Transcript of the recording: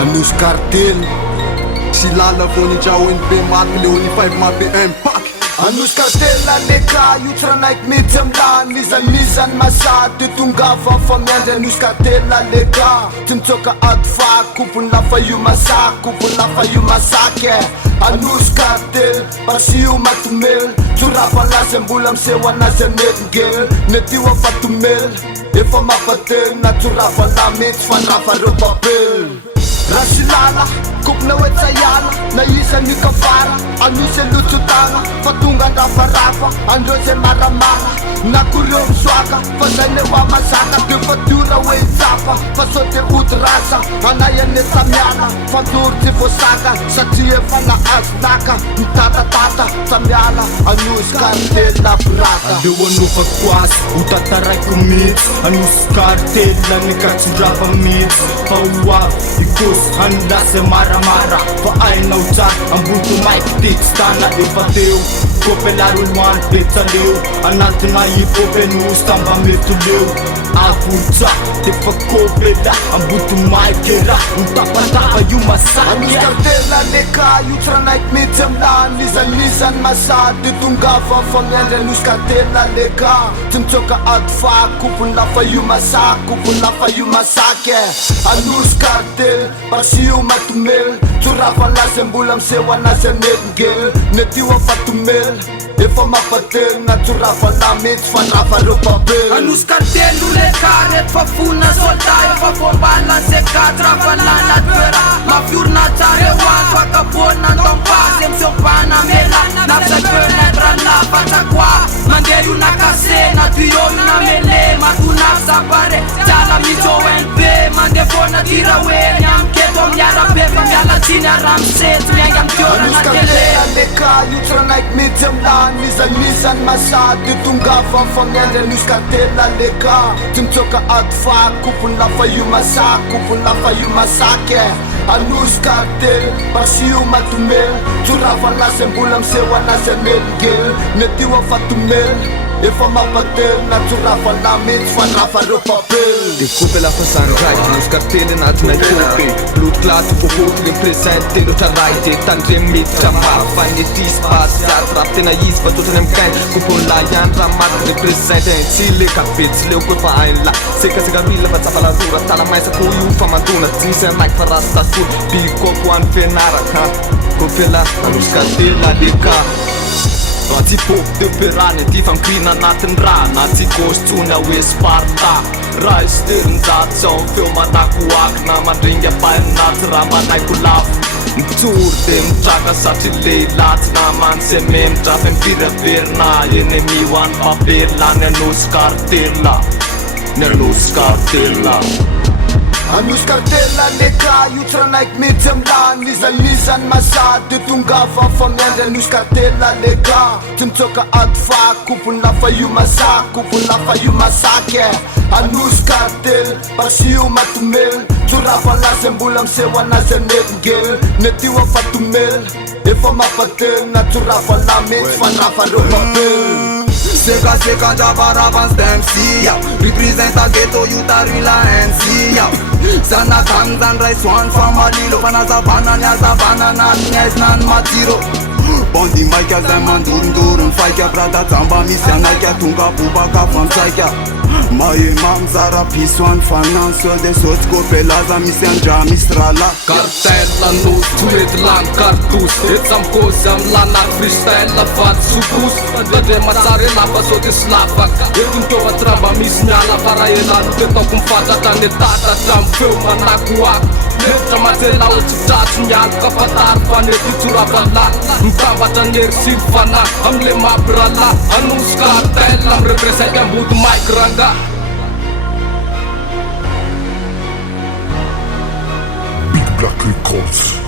Anosy Cartel Silala vony jahoiny be maty le ony 5 mabe impact. Anosy Cartel aleka io tsy ranaiky mety amilany mizanizany masady tongava fa miandry Anosy Cartel aleka tsy mitsoka ady vaky kompony lafa io masaky kompony lafa io masaky Anosy Cartel basy io matomely tsorafa anazy mbola miseho anazy anelingely mety io afatomely efa mampately na tsorafa la mety fandrafa reo papely raha silala kopona hoe tsaiala na isany kafara Anosy alotsotagna fa tonga andrafarafa andreo zay maramara na koreo misoaka fa zay le hoa mazaka de fa tiora hoe itsapa fa sote ody rasa anay ane samiala fandory tsy voasaka satria efa nahazo taka mitatatata samiala Anosy Cartel na braka andeo anofako azy ho tataraiko mihitsy Anosy Cartel aneka tsindrafa mihitsy fa ho avy ikosy anilase maramara fa ainao tsara amboto maiky tetsy tana efa teo kopelary oloany betsaleo anatina hipop Anosy tamba mety leo avolotsa defa kopela amboto maiky ra mitapatapa io masaky. Anosy Cartel aleka io tsy ranaiky mety amilany lizanizany masady tongava fa miandry Anosy Cartel aleka tsy mitsoka ady vaky kompony lafa io masaky kompony lafa io masaky Anosy Cartel basy io matomely tsorafa anazy mbola miseho anazy anelingely mety io afatomely efa mampately na tsorafa la mety fandrafa reo papely. Anosy Cartel oleka reto fa fona solda efa fombalanzeka travalana toera mafiorina tsara eo andro akapona ndompasy misiompana mela nafsakoenadrana fatakoa mandeha io nakasena tuyô io namele matonafy zapare tiala misy ONB mandeha fona tira hoe miamiketo amiarabe fa mialatsiny aramsety miainga amitiorana tele aleka io tsy ranaiky mety amilany lizanizany masady tongava fa miandry Anosy Cartel aleka tsy mitsoka ady vaky kompony lafa io masaky kompony lafa io masaky Anosy Cartel basy io matomely tsorafa anazy mbola miseho anazy anelingely mety io afatomely efa mampately na tsorafa la mety fandrafa reo papely. Découpe la façon right, Anosy Cartel anatina hipopy loto klaty vovoty represente loatra right tandre miditra mafagnety spasiaty raha tena izy fa totrany amikainy kompony la ihany raha maty represente tsy le kabetsy leo koa fa ainy la sekasekaroila fa tsapalarora talamaisako io fa mandona tsy misy anaiky fa rastasoa bikoko any FIANARA kopela Anosy Cartel aleka raha tsy pôpy de perany ty fankirina anatin'ny raha na tsy gosy tsony hoe Sparta raha isiterinjato sao feo manakoaky na mandringa apainaty raha manaiko lafo mitsory de mitraka satria leilatsy na mansememitra fa mipiraverina enemi ho any papela ny Anosy Cartel ny Anosy Cartel. Anosy Cartel aleka io tsy ranaiky mety amilany lizanizany masady tongava fa miandry Anosy Cartel aleka tsy mitsoka ady vaky kompony lafa io masaky kompony lafa io masaky Anosy Cartel basy io matomely tsorafa anazy mbola miseho anazy anelingely mety io afatomely efa mampately na tsorafa la mety fandrafa reo papely. Seka ndravarava stemsia representa ghetto io tarila NC zanatany zany raisoany fa malilo fa nazavana ny azavana anatiny aizinany matiro bondi maika zay mandorondorony faika bradatsamba misy anaika tonga bobaka fansaika mahema mizara pisoany fananso de soty kopelaza misy andra misy rala Cartel Anosy tsy mety lany kartosy ety samikozy amilanaty freestyle vaty sokosy tandre matsara elafa soty sy lafaka ety mitova tramba misy miala fa raha elany tetaoko mifatratra ny tatatra mifeo manakoako mevitra matsela otsy tratry mialoka fatary fa nety tsoravala mitambatra ny erisily fana amile mapirala Anosy Cartel amirepresente amboto maiky ranga. Big Black Records.